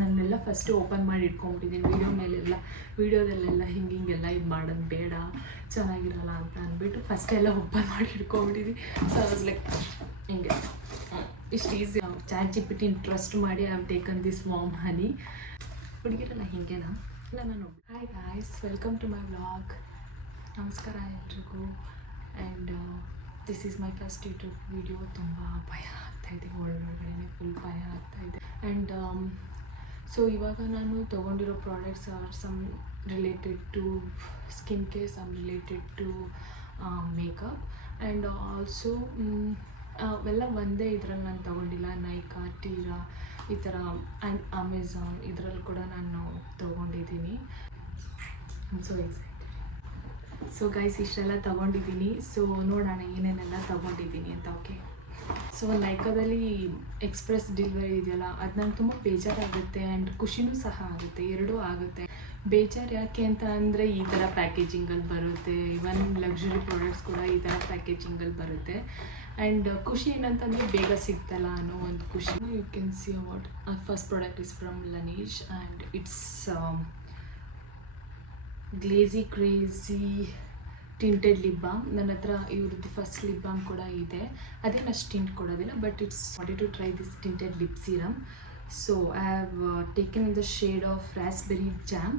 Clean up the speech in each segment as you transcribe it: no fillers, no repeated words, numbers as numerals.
ನಾನೆಲ್ಲ first open ಮಾಡಿ ಇಟ್ಕೊಂಡ್ಬಿಟ್ಟಿದ್ದೀನಿ ವೀಡಿಯೋದಲ್ಲೆಲ್ಲ ಹಿಂಗೆಲ್ಲ ಇದು ಮಾಡೋದು ಬೇಡ, ಚೆನ್ನಾಗಿರಲ್ಲ ಅಂತ ಅಂದ್ಬಿಟ್ಟು ಫಸ್ಟೆಲ್ಲ ಓಪನ್ ಮಾಡಿ ಇಟ್ಕೊಂಡ್ಬಿಟ್ಟಿದ್ದೀನಿ. ಸೊ ಐ ವಾಸ್ ಲೈಕ್ ಹಿಂಗೆ ಇಷ್ಟು ಈಸಿ. ChatGPT ಟ್ರಸ್ಟ್ ಮಾಡಿ I have taken this warm honey. ಹುಡುಗಿರಲ್ಲ ಹಿಂಗೇನಾ? ಇಲ್ಲ ನಾನು hi guys, welcome to my vlog. ನಮಸ್ಕಾರ ಎಲ್ರಿಗೂ. And this is my first YouTube video. ತುಂಬ ಭಯ ಆಗ್ತಾಯಿದೆ, ಒಳಗಡೆ ಫುಲ್ ಭಯ ಆಗ್ತಾಯಿದೆ. ಆ್ಯಂಡ್ ಸೊ ಇವಾಗ ನಾನು ತೊಗೊಂಡಿರೋ products are some related to skin care, some related to makeup. And also ಅವೆಲ್ಲ ಒಂದೇ ಇದರಲ್ಲಿ ನಾನು ತೊಗೊಂಡಿಲ್ಲ. ನೈಕಾ, ಟೀರಾ ಈ ಥರ ಆ್ಯಂಡ್ ಅಮೆಝಾನ್ ಇದರಲ್ಲಿ ಕೂಡ ನಾನು ತೊಗೊಂಡಿದ್ದೀನಿ. So excited. ಸೊ ಗೈಸ್ ಇಷ್ಟೆಲ್ಲ ತೊಗೊಂಡಿದ್ದೀನಿ. ಸೊ ನೋಡೋಣ ಏನೇನೆಲ್ಲ ತೊಗೊಂಡಿದ್ದೀನಿ ಅಂತ. ಓಕೆ, ಸೊ ನೈಕಾದಲ್ಲಿ ಎಕ್ಸ್ಪ್ರೆಸ್ ಡೆಲಿವರಿ ಇದೆಯಲ್ಲ, ಅದು ನಂಗೆ ತುಂಬ ಬೇಜಾರಾಗುತ್ತೆ ಆ್ಯಂಡ್ ಖುಷಿನೂ ಸಹ ಆಗುತ್ತೆ, ಎರಡೂ ಆಗುತ್ತೆ. ಬೇಜಾರು ಯಾಕೆ ಅಂತ ಅಂದರೆ ಈ ಥರ ಪ್ಯಾಕೇಜಿಂಗಲ್ಲಿ ಬರುತ್ತೆ. ಇವನ್ ಲಕ್ಸುರಿ ಪ್ರಾಡಕ್ಟ್ಸ್ ಕೂಡ ಈ ಥರ ಪ್ಯಾಕೇಜಿಂಗಲ್ಲಿ ಬರುತ್ತೆ. ಆ್ಯಂಡ್ ಖುಷಿ ಏನಂತಂದರೆ ಬೇಗ ಸಿಗ್ತಲ್ಲ ಅನ್ನೋ ಒಂದು ಖುಷಿ. You can see what first product is from Laneige and it's glazy crazy tinted lip balm. ನನ್ನ ಹತ್ರ ಇವ್ರದ್ದು ಫಸ್ಟ್ ಲಿಪ್ ಬಾಮ್ ಕೂಡ ಇದೆ. ಅದೇನು ಅಷ್ಟು ಟಿಂಟ್ ಕೊಡೋದಿಲ್ಲ, but it's wanted to try this tinted lip serum. So I have taken in the shade of raspberry jam.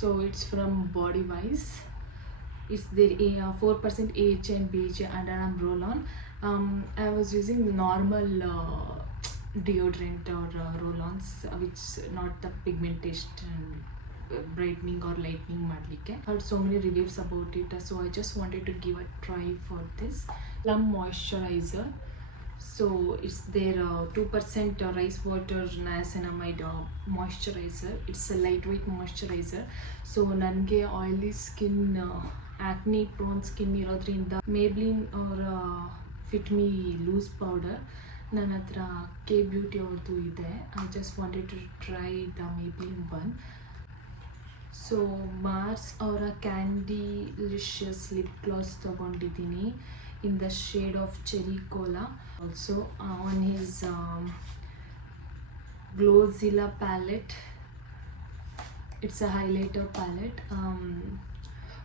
So it's from Bodywise. It's there 4% AHA and BHA underarm roll-on. I was using normal deodorant or roll-ons, which not the pigmentation brightening or lightening ಮಾಡಲಿಕ್ಕೆ. Heard so many reviews about it, so I just wanted to give a try for this. Plum moisturizer. So it's there 2% rice water niacinamide moisturizer. It's a lightweight moisturizer. So ನನಗೆ oily skin, acne prone skin ಇರೋದ್ರಿಂದ Maybelline ಅವರ fit me loose powder ನನ್ನ ಹತ್ರ K beauty ಅವ್ರದ್ದು ಇದೆ. I just wanted to try the Maybelline one. So Mars ಅವರ candylicious lip gloss ತೊಗೊಂಡಿದ್ದೀನಿ in the shade of cherry cola. Also on his Glowzilla palette. It's a highlighter palette.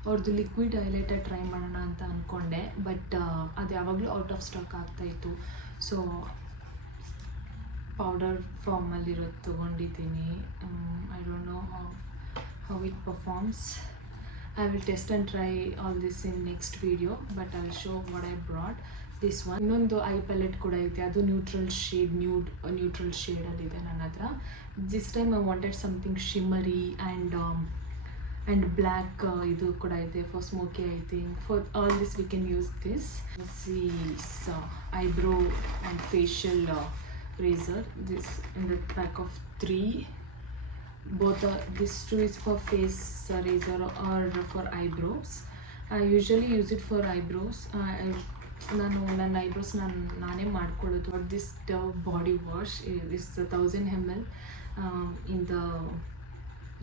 ಅವ್ರದ್ದು liquid highlighter try ಮಾಡೋಣ ಅಂತ ಅಂದ್ಕೊಂಡೆ, but ಅದು ಯಾವಾಗಲೂ out of stock ಆಗ್ತಾಯಿತ್ತು. So powder ಫಾರ್ಮಲ್ಲಿರೋದು ತೊಗೊಂಡಿದ್ದೀನಿ. I don't know how it performs. I will test and try all this in next video, but I will show what I brought. This one ಇನ್ನೊಂದು eye palette ಕೂಡ ಇದೆ, ಅದು neutral ಶೇಡಲ್ಲಿದೆ ನನ್ನ ಹತ್ರ. This time I wanted something shimmery and black ಇದು ಕೂಡ ಇದೆ for smoky. I think for all this we can use this. Eyebrow and facial razor. This in the pack of 3. Both this 2 is for face razor or for eyebrows. I usually use it for eyebrows. ನನ್ನ eyebrows ನಾನೇ ಮಾಡ್ಕೊಳ್ಳೋದು. This Dove body wash is 1000 ml in the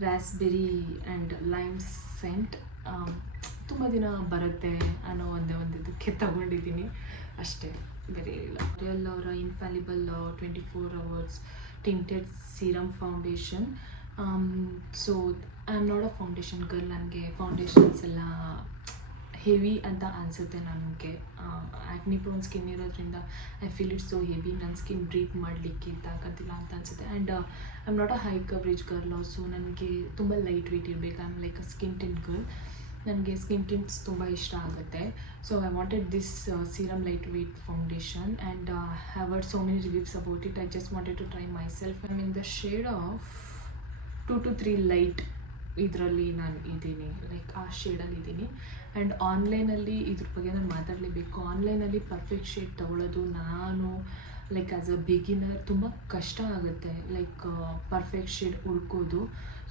raspberry and lime scent. ತುಂಬ ದಿನ ಬರುತ್ತೆ ಅನ್ನೋ ಒಂದಕ್ಕೆ ತಗೊಂಡಿದ್ದೀನಿ ಅಷ್ಟೇ, ಬೇರೆ ಇಲ್ಲ. ರಿಯಲ್ ಅವರ ಇನ್ಫ್ಯಾಲಿಬಲ್ 24 hours tinted serum foundation. So I am not a foundation girl. ನನಗೆ ಫೌಂಡೇಶನ್ಸ್ ಎಲ್ಲ ಹೆವಿ ಅಂತ ಅನಿಸುತ್ತೆ. ನನಗೆ ಆ್ಯಕ್ನಿ ಪ್ರೋನ್ ಸ್ಕಿನ್ ಇರೋದ್ರಿಂದ I feel it so heavy. ನನ್ನ ಸ್ಕಿನ್ ಬ್ರೀತ್ ಮಾಡಲಿಕ್ಕೆ ತಾಕತ್ತಿಲ್ಲ ಅಂತ ಅನಿಸುತ್ತೆ. And I am not a high coverage girl also. ನನಗೆ ತುಂಬ ಲೈಟ್ ವೆಯ್ಟ್ ಇರಬೇಕು. I am like a skin tint girl. ನನಗೆ ಸ್ಕಿನ್ ಟಿಂಟ್ಸ್ ತುಂಬ ಇಷ್ಟ ಆಗುತ್ತೆ. So I wanted this serum lightweight foundation and have heard so many reviews about it. I just wanted to try myself. I mean the shade of 2 to 3 light ಇದರಲ್ಲಿ ನಾನು ಇದ್ದೀನಿ, like ಆ ಶೇಡಲ್ಲಿ ಇದ್ದೀನಿ. And ಆನ್ಲೈನಲ್ಲಿ ಇದ್ರ ಬಗ್ಗೆ ನಾನು ಮಾತಾಡಲೇಬೇಕು. ಆನ್ಲೈನಲ್ಲಿ ಪರ್ಫೆಕ್ಟ್ ಶೇಡ್ ತೊಗೊಳ್ಳೋದು ನಾನು ಲೈಕ್ ಆ್ಯಸ್ ಅ ಬಿಗಿನರ್ ತುಂಬ ಕಷ್ಟ ಆಗುತ್ತೆ, ಲೈಕ್ ಪರ್ಫೆಕ್ಟ್ ಶೇಡ್ ಹುಡ್ಕೋದು.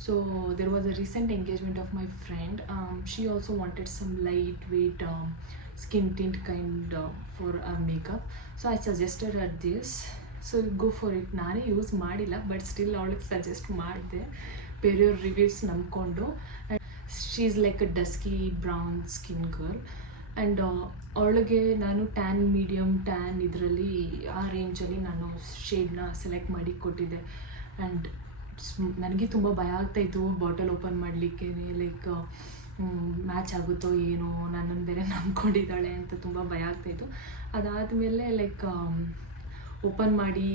So there was a recent engagement of my friend. She also wanted some light weight skin tint kind for our makeup. So I suggested at this. So go for it. ನಾನೇ use ಮಾಡಿಲ್ಲ, but still ಅವಳಿಗೆ suggest ಮಾಡಿದೆ ಬೇರೆಯವ್ರ reviews ನಂಬ್ಕೊಂಡು. And she is like a dusky brown skin girl. And ಅವಳಿಗೆ ನಾನು tan, medium tan ಇದರಲ್ಲಿ ಆ ರೇಂಜಲ್ಲಿ ನಾನು ಶೇಡ್ನ ಸೆಲೆಕ್ಟ್ ಮಾಡಿ ಕೊಟ್ಟಿದ್ದೆ. ಆ್ಯಂಡ್ ನನಗೆ ತುಂಬ ಭಯ ಆಗ್ತಾಯಿತ್ತು ಬಾಟಲ್ ಓಪನ್ ಮಾಡಲಿಕ್ಕೆ, ಲೈಕ್ ಮ್ಯಾಚ್ ಆಗುತ್ತೋ ಏನೋ, ನನ್ನನ್ನು ಬೇರೆ ನಂಬ್ಕೊಂಡಿದ್ದಾಳೆ ಅಂತ ತುಂಬ ಭಯ ಆಗ್ತಾಯಿತ್ತು. ಅದಾದಮೇಲೆ ಲೈಕ್ ಓಪನ್ ಮಾಡಿ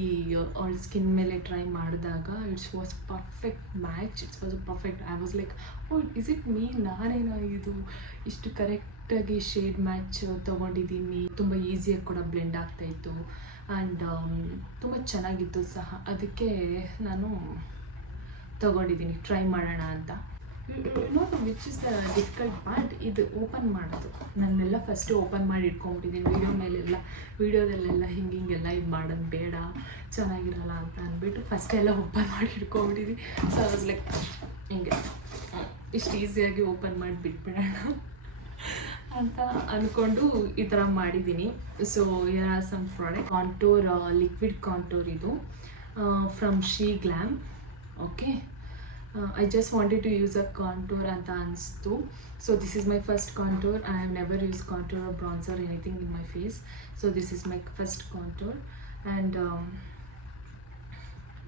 ಅವಳ ಸ್ಕಿನ್ ಮೇಲೆ ಟ್ರೈ ಮಾಡಿದಾಗ it's was perfect match. It's was perfect. I was like, oh is it me, ನಾನೇನೋ ಇದು ಇಷ್ಟು ಕರೆಕ್ಟಾಗಿ ಶೇಡ್ ಮ್ಯಾಚ್ ತೊಗೊಂಡಿದ್ದೀನಿ. ತುಂಬ ಈಸಿಯಾಗಿ ಕೂಡ ಬ್ಲೆಂಡ್ ಆಗ್ತಾಯಿತ್ತು ಆ್ಯಂಡ್ ತುಂಬ ಚೆನ್ನಾಗಿತ್ತು ಸಹ. ಅದಕ್ಕೆ ನಾನು ತೊಗೊಂಡಿದ್ದೀನಿ, ಟ್ರೈ ಮಾಡೋಣ ಅಂತ. Note which is the difficult part, ಇದು ಓಪನ್ ಮಾಡೋದು. ನಾನೆಲ್ಲ ಫಸ್ಟು ಓಪನ್ ಮಾಡಿ ಇಟ್ಕೊಂಡ್ಬಿಟ್ಟಿದ್ದೀನಿ. ವೀಡಿಯೋದಲ್ಲೆಲ್ಲ ಹಿಂಗೆಲ್ಲ ಇದು ಮಾಡೋದು ಬೇಡ, ಚೆನ್ನಾಗಿರಲ್ಲ ಅಂತ ಅಂದ್ಬಿಟ್ಟು ಫಸ್ಟೆಲ್ಲ ಓಪನ್ ಮಾಡಿ ಇಟ್ಕೊಂಡ್ಬಿಟ್ಟಿದ್ದೀನಿ. ಸೊ ಐ ವಾಸ್ ಲೈಕ್ ಹಿಂಗೆ ಇಷ್ಟು ಈಸಿಯಾಗಿ ಓಪನ್ ಮಾಡಿ ಬಿಟ್ಬಿಡೋಣ ಅಂತ ಅಂದ್ಕೊಂಡು ಈ ಥರ ಮಾಡಿದ್ದೀನಿ. So here are some product. Contour, liquid contour ಇದು from Sheglam. Okay, I just wanted to use a contour ಅಂತ ಅನಿಸ್ತು. So this is my first contour. I have never used contour or bronzer or anything in my face. So this is my first contour and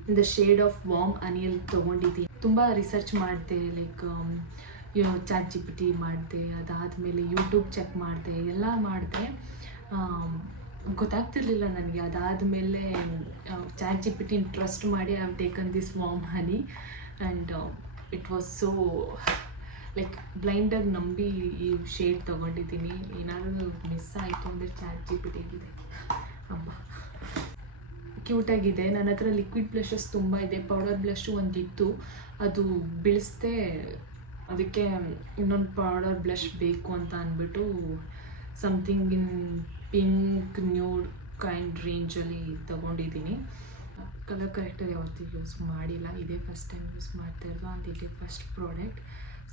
in the shade of warm onion ತೊಗೊಂಡಿದ್ದೀನಿ. ತುಂಬ research ಮಾಡಿದೆ, like chat G P T ಮಾಡಿದೆ, ಅದಾದಮೇಲೆ YouTube check ಮಾಡಿದೆ, ಎಲ್ಲ ಮಾಡಿದೆ, ಗೊತ್ತಾಗ್ತಿರ್ಲಿಲ್ಲ ನನಗೆ. ಅದಾದಮೇಲೆ ಚಾಟ್ ಜಿ ಪಿ ಟಿನ ಟ್ರಸ್ಟ್ ಮಾಡಿ I have taken this warm honey and it was so like ಬ್ಲೈಂಡಾಗಿ ನಂಬಿ ಈ ಶೇಡ್ ತೊಗೊಂಡಿದ್ದೀನಿ. ಏನಾದರೂ ಮಿಸ್ ಆಯಿತು ಅಂದರೆ ಚಾಟ್ ಜಿ ಪಿ ಟಿಗಿದೆ. ಹಬ್ಬ ಕ್ಯೂಟಾಗಿದೆ. ನನ್ನ ಹತ್ರ ಲಿಕ್ವಿಡ್ ಬ್ಲಷಸ್ ತುಂಬ ಇದೆ. ಪೌಡರ್ ಬ್ಲಷು ಒಂದಿತ್ತು, ಅದು ಬಿಳಿಸ್ದೆ. ಅದಕ್ಕೆ ಇನ್ನೊಂದು ಪೌಡರ್ ಬ್ಲಷ್ ಬೇಕು ಅಂತ ಅಂದ್ಬಿಟ್ಟು something in pink nude kind ರೇಂಜಲ್ಲಿ ತೊಗೊಂಡಿದ್ದೀನಿ. ಕಲರ್ ಕರೆಕ್ಟರ್ ಯಾವತ್ತೂ ಯೂಸ್ ಮಾಡಿಲ್ಲ, ಇದೇ ಫಸ್ಟ್ ಟೈಮ್ ಯೂಸ್ ಮಾಡ್ತಾ ಇರೋದು ಆ್ಯಂಡ್ ಇದೇ ಫಸ್ಟ್ ಪ್ರಾಡಕ್ಟ್.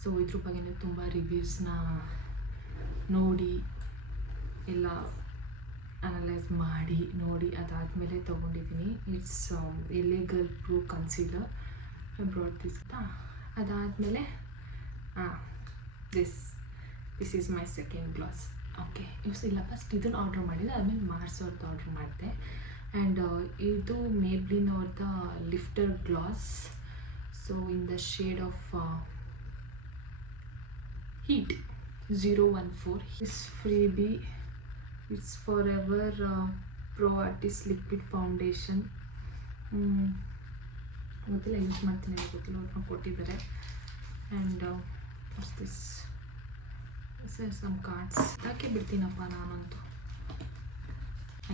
ಸೊ ಇದ್ರ ಬಗ್ಗೆ ತುಂಬ ರಿವ್ಯೂಸ್ನ ನೋಡಿ ಎಲ್ಲ ಅನಲೈಸ್ ನೋಡಿ ಅದಾದಮೇಲೆ ತೊಗೊಂಡಿದ್ದೀನಿ. It's LA girl pro concealer. I brought this. ಅದಾದಮೇಲೆ this is my second gloss. Okay, use ಇಲ್ಲ, ಫಸ್ಟ್ ಇದನ್ನು ಆರ್ಡ್ರ್ ಮಾಡಿದ್ದೆ, ಆಮೇಲೆ ಮಾರ್ಸ್ ಅವ್ರದ್ದು ಆರ್ಡ್ರ್ ಮಾಡಿದೆ. ಆ್ಯಂಡ್ ಇದು ಮೇಬ್ಲಿನ್ ಅವ್ರದ್ದು lifter gloss. So in the shade of heat 014. It's freebie. It's forever pro artist liquid foundation. ಗೊತ್ತಿಲ್ಲ, ಯೂಸ್ ಮಾಡ್ತೀನಿ ಗೊತ್ತಿಲ್ಲ, ಅವ್ರನ್ನ ಕೊಟ್ಟಿದ್ದಾರೆ. ಆ್ಯಂಡ್ ದಿಸ್ ಸಮ್ ಕಾರ್ಡ್ಸ್ ಹಾಕಿ ಬಿಡ್ತೀನಪ್ಪ ನಾನಂತೂ.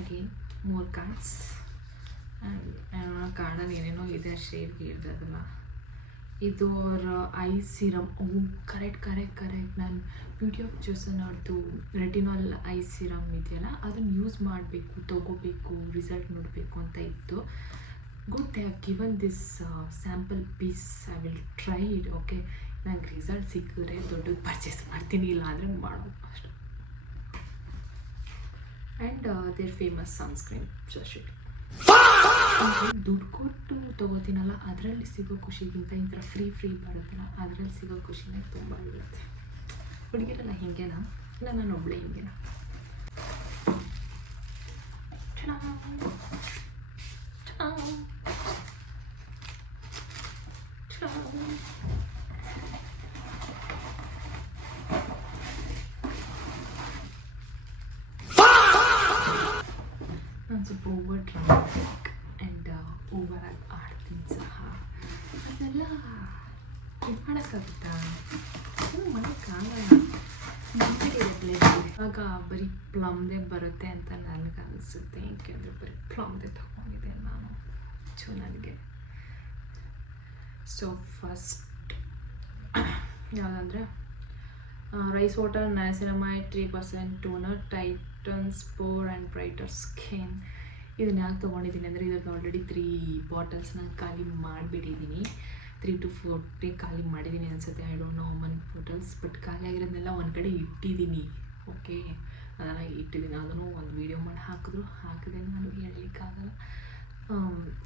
Again more cards. ಆ್ಯಂಡ್ ಕಾರ್ಡಲ್ಲಿ ಏನೇನೋ ಇದೆ, ಶೇಡ್ ಇರ್ದದಲ್ಲ. ಇದು ಅವರ ಐ ಸಿರಮ್. ಕರೆಕ್ಟ್. ನಾನು ಬ್ಯೂಟಿ ಆಫ್ ಜೋಸನ್ ಅವ್ರದ್ದು ರೆಟಿನಾಲ್ ಐ ಸಿರಮ್ ಇದೆಯಲ್ಲ, ಅದನ್ನು ಯೂಸ್ ಮಾಡಬೇಕು, ತೊಗೋಬೇಕು, ರಿಸಲ್ಟ್ ನೋಡಬೇಕು ಅಂತ ಇತ್ತು. Good, they have given this sample piece. I will try it. Okay, ನಂಗೆ ರಿಸಲ್ಟ್ ಸಿಕ್ಕಿದ್ರೆ ದೊಡ್ಡದು ಪರ್ಚೇಸ್ ಮಾಡ್ತೀನಿ, ಇಲ್ಲ ಅಂದರೆ ಮಾಡೋದು ಅಷ್ಟು. And their famous sunscreen sachet. ದುಡ್ಡು ಕೊಟ್ಟು ತೊಗೋತೀನಲ್ಲ, ಅದರಲ್ಲಿ ಸಿಗೋ ಖುಷಿಗಿಂತ ಈ ಥರ ಫ್ರೀ ಬರುತ್ತಲ್ಲ, ಅದರಲ್ಲಿ ಸಿಗೋ ಖುಷಿನೇ ತುಂಬ ಇರುತ್ತೆ. ಹುಡುಗಿರಲ್ಲ ಹಿಂಗೇನಾ? ಇಲ್ಲ ನಾನು ಒಬ್ಬಳೇ ಹಿಂಗೇನಾ? ನಾನು ಸ್ವಲ್ಪ ಓವರ್ ಡ್ರಾಮಾಟಿಕ್ ಆ್ಯಂಡ್ ಓವರ್ ಆಗಿ ಆಡ್ತೀನಿ ಸಹ. ಅದನ್ನೆಲ್ಲ ಇದು ಮಾಡೋಕ್ಕಾಗುತ್ತಾ? ಮಾಡೋಕ್ಕಾಗಲ್ಲ. ಇವಾಗ ಬರೀ ಪ್ಲಮ್ದೇ ಬರುತ್ತೆ ಅಂತ ನನಗೆ ಅನಿಸುತ್ತೆ. ಏಕೆಂದರೆ ಬರೀ ಪ್ಲಮ್ದೇ ತೊಗೊಂಡಿದ್ದೆ ನಾನು ನನಗೆ. ಸೊ ಫಸ್ಟ್ ಯಾವುದಂದರೆ rice water, niacinamide, 3% toner, tightens pore and brighter skin. ಇದನ್ನು ಯಾಕೆ ತೊಗೊಂಡಿದ್ದೀನಿ ಅಂದರೆ ಇದನ್ನು ಆಲ್ರೆಡಿ 3 ಬಾಟಲ್ಸ್ ನಾನು ಖಾಲಿ ಮಾಡಿಬಿಟ್ಟಿದ್ದೀನಿ. 3 to 4 ಖಾಲಿ ಮಾಡಿದ್ದೀನಿ ಅನಿಸುತ್ತೆ. I don't know how many bottles, but ಖಾಲಿ ಆಗಿರೋದನ್ನೆಲ್ಲ ಒಂದು ಕಡೆ ಇಟ್ಟಿದ್ದೀನಿ. ಓಕೆ, ಅದನ್ನು ಇಟ್ಟಿದ್ದೀನಿ. ಅದನ್ನು ಒಂದು ವೀಡಿಯೋ ಮಾಡಿ ಹಾಕಿದೆ, ನಾನು ಹೇಳಲಿಕ್ಕಾಗಲ್ಲ.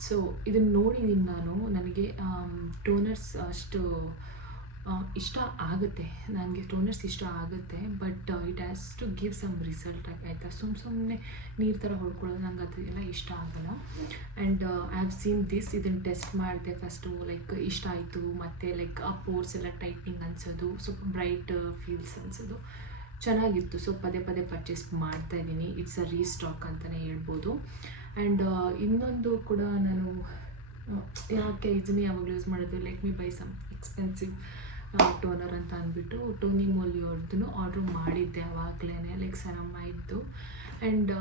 ಸೊ ಇದನ್ನು ನೋಡಿದ್ದೀನಿ ನಾನು. ನನಗೆ ಟೋನರ್ಸ್ ಅಷ್ಟು ಇಷ್ಟ ಆಗುತ್ತೆ, ನನಗೆ ಟೋನರ್ಸ್ ಇಷ್ಟ ಆಗುತ್ತೆ, but it has to give some result ಆಯಿತಾ. ಸುಮ್ಮನೆ ನೀರು ಥರ ಹೊಡ್ಕೊಳ್ಳೋದು ನಂಗೆ ಅದು ಎಲ್ಲ ಇಷ್ಟ ಆಗಲ್ಲ. And I have seen this, ಇದನ್ನು ಟೆಸ್ಟ್ ಮಾಡಿದೆ ಫಸ್ಟು, ಲೈಕ್ ಇಷ್ಟ ಆಯಿತು. ಮತ್ತು ಲೈಕ್ ಆ ಪೋರ್ಸ್ ಎಲ್ಲ ಟೈಟ್ನಿಂಗ್ ಅನಿಸೋದು, ಸ್ವಲ್ಪ ಬ್ರೈಟ್ ಫೀಲ್ಸ್ ಅನಿಸೋದು ಚೆನ್ನಾಗಿತ್ತು. ಸೊ ಪದೇ ಪದೇ ಪರ್ಚೇಸ್ ಮಾಡ್ತಾಯಿದ್ದೀನಿ. ಇಟ್ಸ್ ಅ ರೀಸ್ಟಾಕ್ ಅಂತಲೇ ಹೇಳ್ಬೋದು. ಆ್ಯಂಡ್ ಇನ್ನೊಂದು ಕೂಡ ನಾನು ಯಾಕೆ ಇದನ್ನೇ ಯಾವಾಗಲೂ ಯೂಸ್ ಮಾಡೋದು, let me buy some expensive toner ಅಂತ ಅಂದ್ಬಿಟ್ಟು ಟೋನಿ ಮೋಲಿ ಅವ್ರದ್ದು ಆರ್ಡ್ರ್ ಮಾಡಿದ್ದೆ ಆವಾಗಲೇ, ಲೈಕ್ ಸೆರಮೈಡ್ದು. And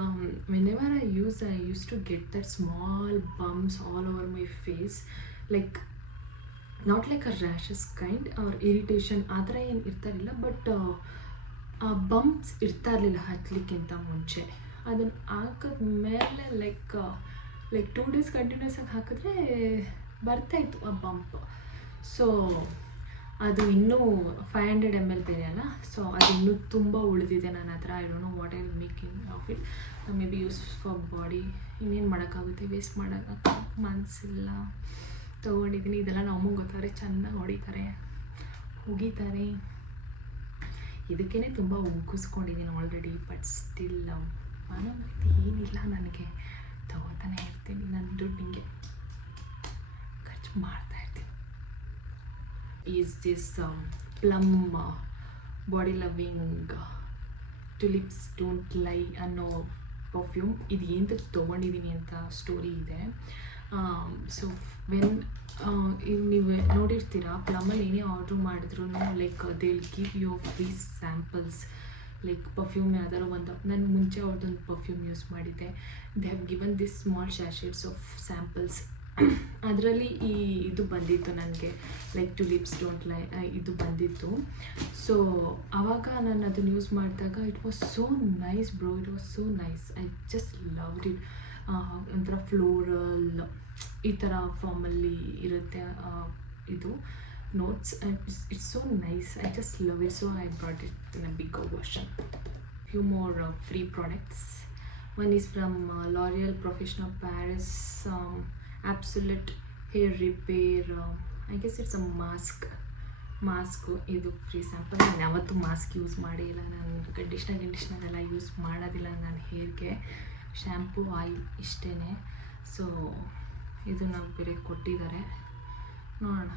whenever I use to get that small bumps all over my face, like not like a rashes kind or irritation ಆ ಥರ ಏನು ಇರ್ತಾರಿಲ್ಲ, but bumps ಇರ್ತಾ ಇರಲಿಲ್ಲ ಹತ್ತಲಿಕ್ಕಿಂತ ಮುಂಚೆ. ಅದನ್ನು ಹಾಕಿದ್ಮೇಲೆ ಲೈಕ್ 2 days ಕಂಟಿನ್ಯೂಸ್ ಆಗಿ ಹಾಕಿದ್ರೆ ಬರ್ತಾಯಿತ್ತು ಆ ಬಂಪ್. ಸೊ ಅದು ಇನ್ನೂ 500 ml ಬೇರೆ ಅಲ್ಲ, ಸೊ ಅದು ಇನ್ನೂ ತುಂಬ ಉಳಿದಿದೆ ನನ್ನ ಹತ್ರ. I don't know what I making of it. May be use for body. ಇನ್ನೇನು ಮಾಡೋಕ್ಕಾಗುತ್ತೆ, ವೇಸ್ಟ್ ಮಾಡೋಕ್ಕೆ ಮನಸ್ಸಿಲ್ಲ. ತೊಗೊಂಡಿದ್ದೀನಿ. ಇದೆಲ್ಲ ನಮ್ಮ ಅಮ್ಮಂಗೆ ಗೊತ್ತಾದ್ರೆ ಚೆನ್ನಾಗಿ ಹೊಡಿತಾರೆ, ಉಗಿತಾರೆ. ಇದಕ್ಕೇ ತುಂಬ ಉಗ್ಗಿಸ್ಕೊಂಡಿದ್ದೀನಿ ಆಲ್ರೆಡಿ, ಬಟ್ ಸ್ಟಿಲ್ ಮಾನವೀಯತೆ ಏನಿಲ್ಲ ನನಗೆ. ತಗೋತಾನೆ ಇರ್ತೀನಿ, ನನ್ನ ದುಡ್ಡು ಹಿಂಗೆ ಖರ್ಚು ಮಾಡ್ತಾಯಿರ್ತೀನಿ. Is this plum body loving tulips don't ಲೈ ಅನ್ನೋ ಪರ್ಫ್ಯೂಮ್. ಇದು ಏನಕ್ಕೆ ತೊಗೊಂಡಿದ್ದೀನಿ ಅಂತ ಸ್ಟೋರಿ ಇದೆ. ಸೊ ವೆನ್ ನೀವು ನೋಡಿರ್ತೀರ, ಪ್ಲಮಲ್ಲಿ ಏನೇ ಆರ್ಡ್ರ್ ಮಾಡಿದ್ರು like they will give you free samples. Like perfume ಯಾವ್ದಾರು ಒಂದು, ನಾನು ಮುಂಚೆ ಅವ್ರದ್ದೊಂದು ಪರ್ಫ್ಯೂಮ್ ಯೂಸ್ ಮಾಡಿದ್ದೆ. They have given this small sachets of samples. ಅದರಲ್ಲಿ ಇದು ಬಂದಿತ್ತು ನನಗೆ, ಲೈಕ್ ಟುಲಿಪ್ಸ್ ಡೋಂಟ್ ಲೈ ಇದು ಬಂದಿತ್ತು. ಸೊ ಆವಾಗ ನಾನು ಅದನ್ನು ಯೂಸ್ ಮಾಡಿದಾಗ it was so nice bro, it was so nice. I just loved it. ಒಂಥರ ಫ್ಲೋರಲ್ ಈ ಥರ ಫಾರ್ಮಲ್ಲಿ ಇರುತ್ತೆ ಇದು notes, and it's so nice. I just love it, so I brought it in a bigger version. Few more free products. One is from L'Oreal Professional Paris Absolute Hair Repair. I guess it's a mask. ಇದು free sample. ನಾನು ಯಾವತ್ತೂ mask use ಮಾಡಿಲ್ಲ. ನಾನು conditioner ಎಲ್ಲ use ಮಾಡೋದಿಲ್ಲ ನನ್ನ ಹೇರ್ಗೆ. Shampoo, oil ಇಷ್ಟೇ. So ಇದು ನಾವು ಬೇರೆ ಕೊಟ್ಟಿದ್ದಾರೆ, ನೋಡೋಣ.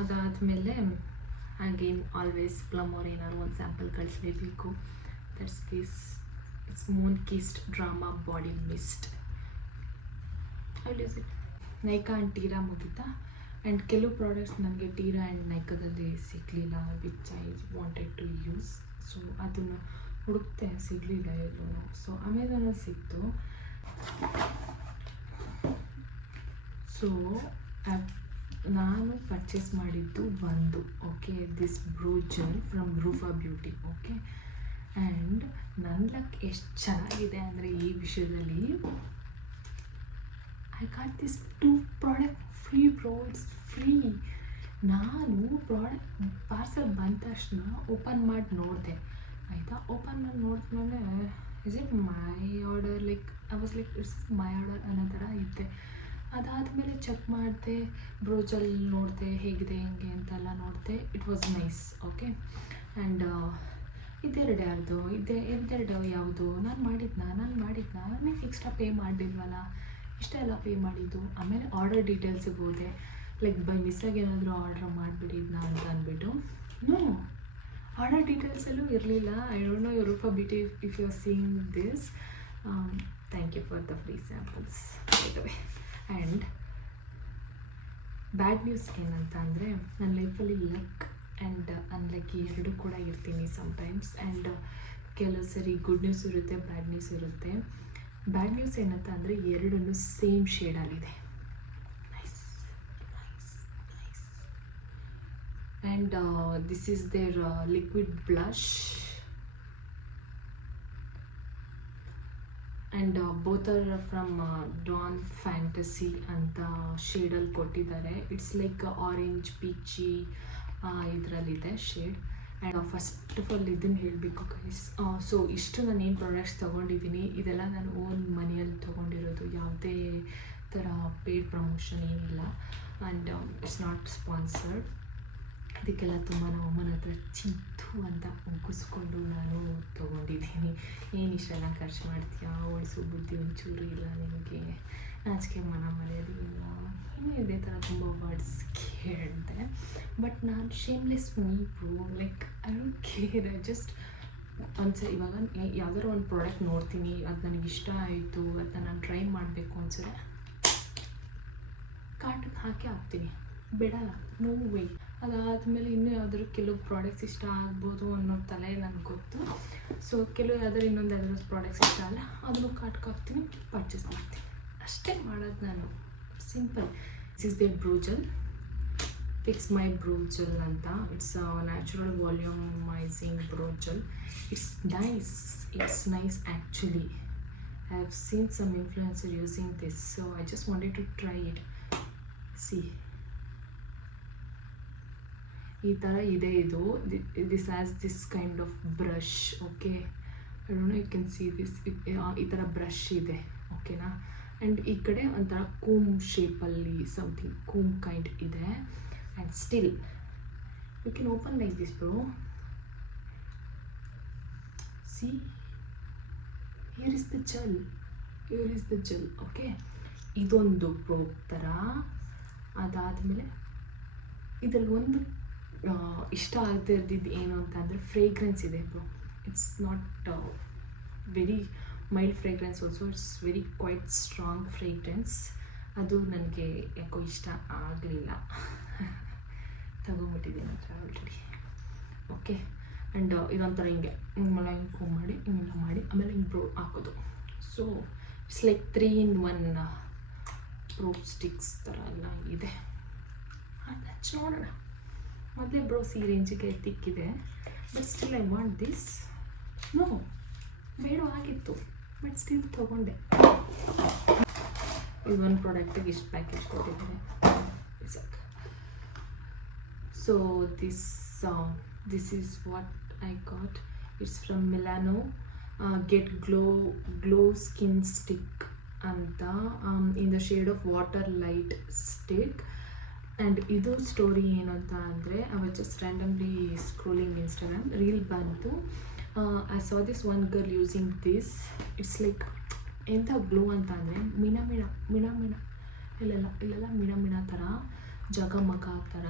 ಅದಾದಮೇಲೆ ಅಗೇನ್ ಆಲ್ವೇಸ್ ಪ್ಲಮ್ ಅವ್ರು ಏನಾದ್ರು ಒಂದು ಸ್ಯಾಂಪಲ್ ಕಳಿಸ್ಲೇಬೇಕು. That's this moon kissed drama body mist. I use it. Nykaa and Tira ಮುಗಿತಾ. ಆ್ಯಂಡ್ ಕೆಲವು ಪ್ರಾಡಕ್ಟ್ಸ್ ನನಗೆ ಟೀರಾ ಆ್ಯಂಡ್ ನೈಕಾದಲ್ಲಿ ಸಿಗಲಿಲ್ಲ, which I wanted to use. So ಅದನ್ನು ಹುಡುಕ್ತೆ, ಸಿಗಲಿಲ್ಲ ಎಲ್ಲೂ. ಸೊ ಅಮೆಝಾನಲ್ಲಿ ಸಿಕ್ತು. ಸೊ ನಾನು ಪರ್ಚೇಸ್ ಮಾಡಿದ್ದು ಒಂದು, okay, this brow gel from Rufa Beauty. Okay, and ನನ್ನ ಲಕ್ ಎಷ್ಟು ಚೆನ್ನಾಗಿದೆ ಅಂದರೆ ಈ ವಿಷಯದಲ್ಲಿ, I got this 2 product free bro. It's free. ನಾನು ಪ್ರಾಡಕ್ಟ್ ಪಾರ್ಸಲ್ ಬಂದ ತಕ್ಷಣ ಓಪನ್ ಮಾಡಿ ನೋಡಿದೆ, ಆಯಿತಾ. ಓಪನ್ ಮಾಡಿ ನೋಡಿದ್ಮೇಲೆ is it my order, like I was like it's my order ಅನ್ನೋ ಥರ ಇದ್ದೆ. ಅದಾದಮೇಲೆ ಚೆಕ್ ಮಾಡಿದೆ, ಬ್ರೋಜಲ್ಲಿ ನೋಡಿದೆ ಹೇಗಿದೆ ಹೆಂಗೆ ಅಂತೆಲ್ಲ ನೋಡಿದೆ. It was nice. Okay, and ಇದೆರಡು ಯಾರ್ದು ಇದೆರಡು ಯಾವುದು ನಾನು ಮಾಡಿದ್ನಾ ನನಗೆ ಎಕ್ಸ್ಟ್ರಾ ಪೇ ಮಾಡಿಲ್ವಲ್ಲ, ಇಷ್ಟೆಲ್ಲ ಪೇ ಮಾಡಿದ್ದು. ಆಮೇಲೆ ಆರ್ಡರ್ ಡೀಟೇಲ್ಸಿಗೆ ಹೋದೆ, ಲೈಕ್ ಬೈ ಮಿಸ್ಸಾಗಿ ಏನಾದರೂ ಆರ್ಡ್ರ್ ಮಾಡಿಬಿಟ್ಟಿದ್ನಾ ಅಂತ ಅಂದ್ಬಿಟ್ಟು. ನೋ, ಆರ್ಡರ್ ಡೀಟೇಲ್ಸಲ್ಲೂ ಇರಲಿಲ್ಲ. I don't know Rufa Beauty if you are seeing this. Thank you for the free samples by the way. And bad news ಏನಂತ ಅಂದರೆ, ನನ್ನ ಲೈಫಲ್ಲಿ ಲಕ್ ಆ್ಯಂಡ್ ಅನ್ಲಕ್ಕಿ ಎರಡೂ ಕೂಡ ಇರ್ತೀನಿ ಸಮ್ಟೈಮ್ಸ್. ಆ್ಯಂಡ್ ಕೆಲವು ಸರಿ ಗುಡ್ ನ್ಯೂಸ್ ಇರುತ್ತೆ, ಬ್ಯಾಡ್ ನ್ಯೂಸ್ ಇರುತ್ತೆ. ಬ್ಯಾಡ್ ನ್ಯೂಸ್ ಏನಂತ ಅಂದರೆ, ಎರಡೂ ಸೇಮ್ ಶೇಡಲ್ಲಿದೆ. Nice. And this is their liquid blush. And both are from dawn fantasy ಅಂತ ಶೇಡಲ್ಲಿ ಕೊಟ್ಟಿದ್ದಾರೆ. ಇಟ್ಸ್ ಲೈಕ್ ಆರೆಂಜ್ ಪೀಚಿ ಇದರಲ್ಲಿದೆ shade. And first of all ಇದನ್ನು ಹೇಳಬೇಕು ಗೈಸ್. ಸೊ ಇಷ್ಟು ನಾನು ಏನು ಪ್ರಾಡಕ್ಟ್ಸ್ ತೊಗೊಂಡಿದ್ದೀನಿ, ಇದೆಲ್ಲ ನಾನು ಓನ್ ಮನಿಯಲ್ಲಿ ತೊಗೊಂಡಿರೋದು, ಯಾವುದೇ ಥರ ಪೇಡ್ ಪ್ರಮೋಷನ್ ಏನಿಲ್ಲ. And it's not sponsored. ಇದಕ್ಕೆಲ್ಲ ತುಂಬ ನಮ್ಮ ಅಮ್ಮನ ಹತ್ರ ಚಿತ್ತು ಅಂತ ಉಗ್ಗಿಸ್ಕೊಂಡು ನಾನು ತೊಗೊಂಡಿದ್ದೀನಿ. ಏನು ಇಷ್ಟೆಲ್ಲ ಖರ್ಚು ಮಾಡ್ತೀಯಾ, ಉಳಿಸೋ ಬುದ್ಧಿ ಒಂಚೂರು ಇಲ್ಲ ನಿನಗೆ, ನಾಚಿಕೆ ಮರ್ಯಾದೆ ಇಲ್ಲ, ಇನ್ನೂ ಇದೇ ಥರ ತುಂಬ ವರ್ಡ್ಸ್ ಕೇಳಿದೆ. ಬಟ್ ನಾನು shameless me bro, like I don't care. I just ಒಂದ್ಸರಿ ಇವಾಗ ಯಾವ್ದಾದ್ರು ಒಂದು ಪ್ರಾಡಕ್ಟ್ ನೋಡ್ತೀನಿ, ಅದು ನನಗೆ ಇಷ್ಟ ಆಯಿತು, ಅದನ್ನ ನಾನು ಟ್ರೈ ಮಾಡಬೇಕು ಅನ್ಸಿದ್ರೆ ಕಾರ್ಟಿಗೆ ಹಾಕಿ ಹಾಕ್ತೀನಿ, ಬಿಡಲ್ಲ, ನೋ ವೇ. ಅದಾದಮೇಲೆ ಇನ್ನೂ ಯಾವ್ದಾದ್ರು ಕೆಲವು ಪ್ರಾಡಕ್ಟ್ಸ್ ಇಷ್ಟ ಆಗ್ಬೋದು ಅನ್ನೋ ತಲೆ ನನಗೆ ಗೊತ್ತು. ಸೊ ಕೆಲವು ಇನ್ನೊಂದು ಯಾವ್ದಾದ್ರು ಪ್ರಾಡಕ್ಟ್ಸ್ ಇಷ್ಟ ಅಲ್ಲ ಅದನ್ನು ಕಾರ್ಟ್ಗೆ ಹಾಕ್ತೀನಿ, ಪರ್ಚೇಸ್ ಮಾಡ್ತೀನಿ, ಅಷ್ಟೇ ಮಾಡೋದು ನಾನು. Simple. This is the brow gel, fix my brow gel ಅಂತ. It's natural volumising brow gel. It's nice actually. I have seen some influencer using this, so I just wanted to try it. See, ಈ ಥರ ಇದೆ ಇದು. This has this kind of brush. Okay, I don't know you can see this. ಈ ಥರ brush ಇದೆ, ಓಕೆನಾ. And ಈ ಕಡೆ ಒಂಥರ ಕೂಮ್ ಶೇಪಲ್ಲಿ ಸಮಥಿಂಗ್ ಕೂಮ್ ಕೈಂಡ್ ಇದೆ. And still you can open like this bro. See, here is the gel. Okay, ಇದೊಂದು ಪ್ರೋಬ್ ಥರ. ಅದಾದಮೇಲೆ ಇದರಲ್ಲಿ ಒಂದು ಇಷ್ಟ ಆಗದೆ ಇದ್ದಿದ್ದು ಏನು ಅಂತ ಅಂದರೆ ಫ್ರೇಗ್ರೆನ್ಸ್ ಇದೆ bro. It's not very mild fragrance also, it's very quite strong fragrance. ಅದು ನನಗೆ ಯಾಕೋ ಇಷ್ಟ ಆಗಲಿಲ್ಲ, ತಗೊಂಬಿಟ್ಟಿದ್ದೀನಿ ಹತ್ರ ಆಲ್ರೆಡಿ. ಓಕೆ, ಆ್ಯಂಡ್ ಇದೊಂಥರ ಹಿಂಗೆ ಹಿಂಗೆಲ್ಲ ಹಿಂಗೆ ಮಾಡಿ ಹಿಂಗೆಲ್ಲ ಮಾಡಿ ಆಮೇಲೆ ಹಿಂಗೆ ಬ್ರೋ ಹಾಕೋದು. So it's like 3 in 1 brow sticks ಥರ ಎಲ್ಲ ಇದೆ. ಹಚ್ಚಿ ನೋಡೋಣ. ಮೊದಲೇ ಬ್ರೋ ಸಿ ರೇಂಜಿಗೆ ತಿಕ್ಕಿದೆ, but still I want this. No, ಬೇಡವಾಗಿತ್ತು, ಬಟ್ ಸ್ಟಿಲ್ ತೊಗೊಂಡೆ. ಇದೊಂದು ಪ್ರಾಡಕ್ಟಿಗೆ ಇಷ್ಟು ಪ್ಯಾಕೇಜ್ ಕೊಟ್ಟಿದ್ದಾರೆ ಸಾಕು. So this is what I got. It's from Milano. Get glow skin stick ಅಂತ, in the shade of water light stick. And ಇದು ಸ್ಟೋರಿ ಏನು ಅಂತ ಅಂದರೆ, I was just randomly scrolling Instagram, reel ಬಂತು. I saw this one girl using this. It's like ಎಂಥ glow ಅಂತ ಅಂದರೆ ಮಿಣ ಇಲ್ಲೆಲ್ಲ ಮಿಣ ಥರ, ಜಗಮಗ ಥರ.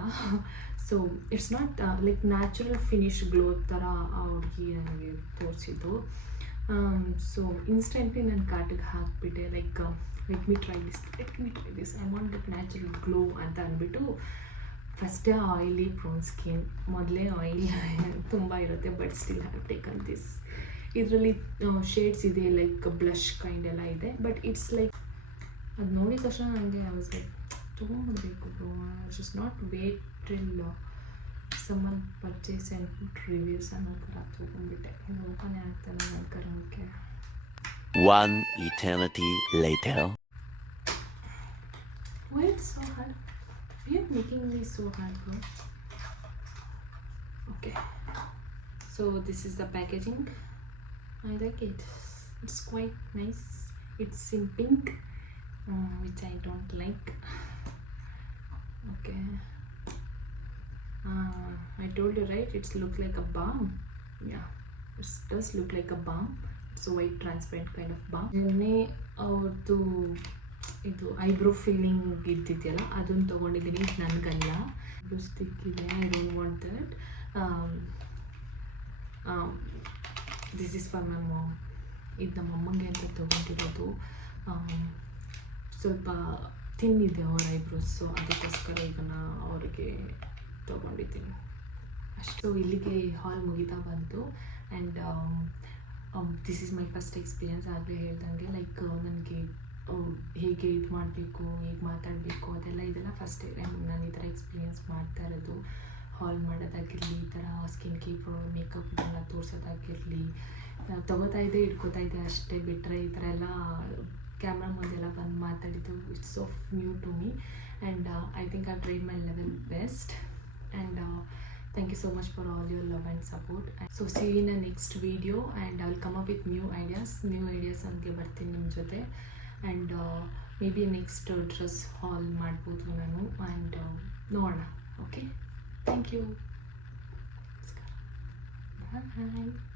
So it's not like natural finish glow ಥರ ಆ ಹುಡುಗಿ ನನಗೆ ತೋರಿಸಿದ್ದು. ಸೊ ಇನ್ಸ್ಟೆಂಟ್ಲಿ ನನ್ನ ಕಾರ್ಟಿಗೆ ಹಾಕಿಬಿಟ್ಟೆ. Like let me try this, I want that natural glow ಅಂತ ಅಂದ್ಬಿಟ್ಟು ಫಸ್ಟೇ ಆಯಿಲಿ ಪ್ರೋನ್ ಸ್ಕಿನ್, ಮೊದಲೇ ಆಯಿಲ್ ತುಂಬ ಇರುತ್ತೆ, but still have taken this. ಇದರಲ್ಲಿ ಶೇಡ್ಸ್ ಇದೆ, ಲೈಕ್ ಬ್ಲಷ್ ಕೈಂಡ್ ಎಲ್ಲ ಇದೆ, ಬಟ್ ಇಟ್ಸ್ ಲೈಕ್ ಅದು ನೋಡಿದ ತಕ್ಷಣ ನನಗೆ ಐ ವಾಸ್ ಲೈಕ್ ತೊಗೊಂಡ್ಬಿಡ್ಬೇಕು bro. Just not wait till someone purchase and put reviews ಅನ್ನೋ ಥರ ತೊಗೊಂಡ್ಬಿಟ್ಟೆ. ಇದು ಓಪನ್ ಆಗ್ತಾನೆ ನನ್ನ ಕರ್ಮಕ್ಕೆ. One eternity later. Why it's so hard? You're making me so hard, bro. Okay, so this is the packaging. I like it. It's quite nice. It's in pink, which I don't like. Okay, I told you right, it's look like a balm. Yeah, it does look like a balm. It's a white transparent kind of balm. ನಿನ್ನೆ ಅವ್ರದ್ದು ಇದು eyebrow filling ಇದ್ದಿದೆಯಲ್ಲ ಅದನ್ನು ತೊಗೊಂಡಿದ್ದೀನಿ. ಇದು ನನಗಲ್ಲ, eyebrow stick ಇದೆ, I don't want that. This is for my mom. ಇದು ನಮ್ಮ ಅಮ್ಮಂಗೆ ಅಂತ ತೊಗೊಂಡಿರೋದು. ಸ್ವಲ್ಪ ತಿನ್ನಿದೆ ಅವ್ರ ಐಬ್ರೋಸು, ಅದಕ್ಕೋಸ್ಕರ ಇದನ್ನು ಅವರಿಗೆ ತೊಗೊಂಡಿದ್ದೀನಿ ಅಷ್ಟು. ಇಲ್ಲಿಗೆ ಹಾಲ್ ಮುಗಿತಾ ಬಂತು. And this is my first experience. ಆಗಲೇ ಹೇಳ್ದಂಗೆ ಲೈಕ್ ನನಗೆ ಹೇಗೆ ಇದು ಮಾಡಬೇಕು, ಹೇಗೆ ಮಾತಾಡಬೇಕು ಇದೆಲ್ಲ ಫಸ್ಟ್ ಟೈಮ್ ನಾನು ಈ ಥರ ಎಕ್ಸ್ಪೀರಿಯನ್ಸ್ ಮಾಡ್ತಾ ಇರೋದು. ಹಾಲ್ ಮಾಡೋದಾಗಿರಲಿ, ಈ ಥರ ಸ್ಕಿನ್ ಕೇರ್ ಮೇಕಪ್ ಇದೆಲ್ಲ ತೋರಿಸೋದಾಗಿರಲಿ, ತೊಗೋತಾ ಇದೆ ಇಟ್ಕೋತಾ ಇದೆ ಅಷ್ಟೇ. ಬಿಟ್ಟರೆ ಈ ಥರ ಎಲ್ಲ ಕ್ಯಾಮ್ರಾ ಮುಂದೆಲ್ಲ ಬಂದು ಮಾತಾಡಿದ್ದು it's of new to me. And I think I tried my level best. And thank you so much for all your love and support. So see you in the next video, and I will come up with new ideas ಅಂತೆ ಬರ್ತೀನಿ ನಿಮ್ಮ ಜೊತೆ. And maybe next dress haul ಮಾಡ್ಬೋದು ನಾನು. And ನೋಡೋಣ. Okay. Thank you. Bye.